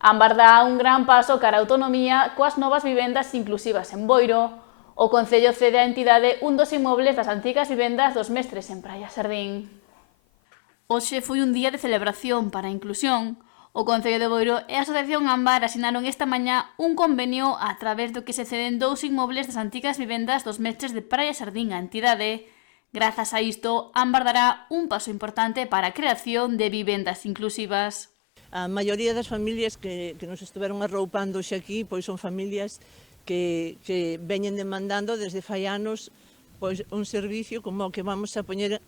Ámbar dá un gran paso cara á autonomía coas novas vivendas inclusivas en Boiro. O Concello cede á entidade un dos inmobles das antigas vivendas dos mestres en Praia Sardín. Hoxe foi un día de celebración para a inclusión. O Concello de Boiro e a Asociación Ámbar asinaron esta mañá un convenio a través do que se ceden dous inmobles das antigas vivendas dos mestres de Praia Sardín á entidade. Grazas a isto, Ámbar dará un paso importante para a creación de vivendas inclusivas. A maioría das familias que nos estiveron arroupando hoxe aquí pois son familias que veñen demandando desde fai anos pois un servicio como o que vamos a poñer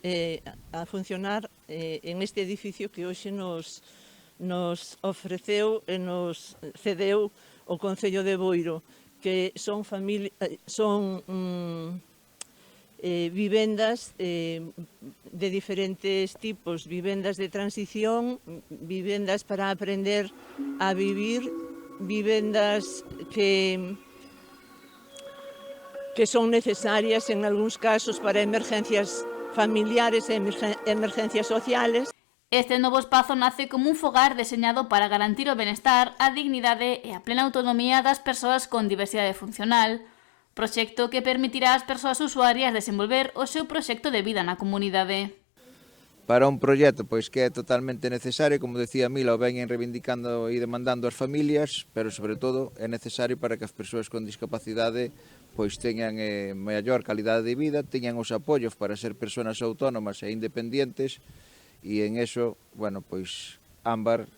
a funcionar en este edificio que hoxe nos ofreceu e nos cedeu o Concello de Boiro, que son vivendas de diferentes tipos, vivendas de transición, vivendas para aprender a vivir, vivendas que son necesarias en algúns casos para emergencias familiares e emergencias sociales. Este novo espazo nace como un fogar deseñado para garantir o benestar, a dignidade e a plena autonomía das persoas con diversidade funcional. Proxecto que permitirá ás persoas usuarias desenvolver o seu proxecto de vida na comunidade. Para un proxecto pois que é totalmente necesario, como decía Mila, o veñen reivindicando e demandando as familias, pero sobre todo é necesario para que as persoas con discapacidade pois teñan maior calidade de vida, teñan os apoios para ser persoas autónomas e independientes, e en eso, bueno, pois Ámbar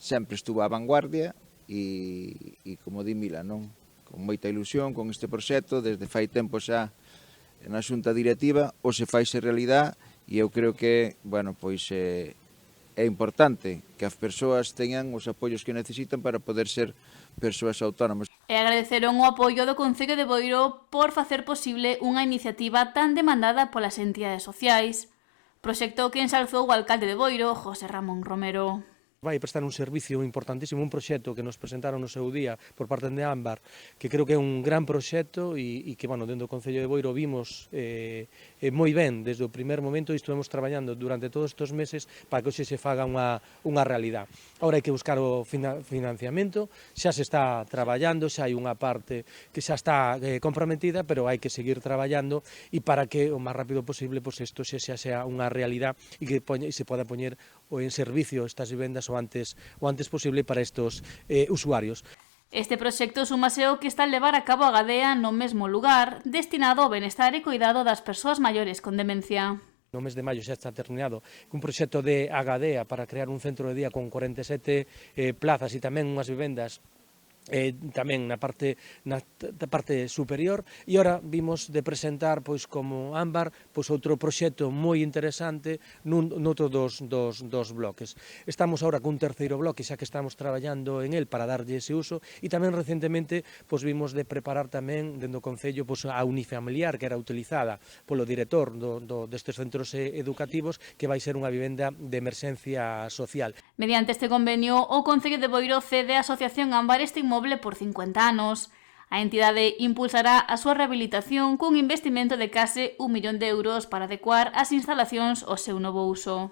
sempre estuvo á vanguardia e como di Mila, non? Con moita ilusión con este proxecto, desde fai tempo xa na xunta directiva, ou se faise realidade, e eu creo que, bueno, pois é importante que as persoas teñan os apoios que necesitan para poder ser persoas autónomas. E agradeceron o apoio do Concello de Boiro por facer posible unha iniciativa tan demandada polas entidades sociais. Proxecto que ensalzou o alcalde de Boiro, José Ramón Romero. Vai prestar un servicio importantísimo, un proxecto que nos presentaron no seu día por parte de Ámbar, que creo que é un gran proxecto e que, bueno, dentro do Concello de Boiro vimos moi ben desde o primer momento e estivemos traballando durante todos estes meses para que hoxe se faga unha realidade. Agora hai que buscar o financiamento, xa se está traballando, xa hai unha parte que xa está comprometida, pero hai que seguir traballando e para que o máis rápido posible isto xa sea unha realidade e que se poda poñer en servicio estas vivendas o antes posible para estos usuarios. Este proxecto súmase ao que está a levar a cabo a Gadea no mesmo lugar, destinado ao benestar e cuidado das persoas maiores con demencia. No mes de maio xa está terminado un proxecto de Agadea para crear un centro de día con 47 plazas e tamén unhas vivendas tamén na parte superior, e ora vimos de presentar pois como Ámbar pois outro proxecto moi interesante noutro dos bloques. Estamos agora cun terceiro bloque, xa que estamos traballando en el para darlle ese uso, e tamén recentemente pois vimos de preparar tamén dentro do Concello pois a unifamiliar que era utilizada polo director destes centros educativos, que vai ser unha vivenda de emerxencia social. Mediante este convenio, o Concello de Boiro cede á Asociación Ámbar este inmoble por 50 anos. A entidade impulsará a súa rehabilitación cun investimento de case 1 millón de euros para adecuar as instalacións ao seu novo uso.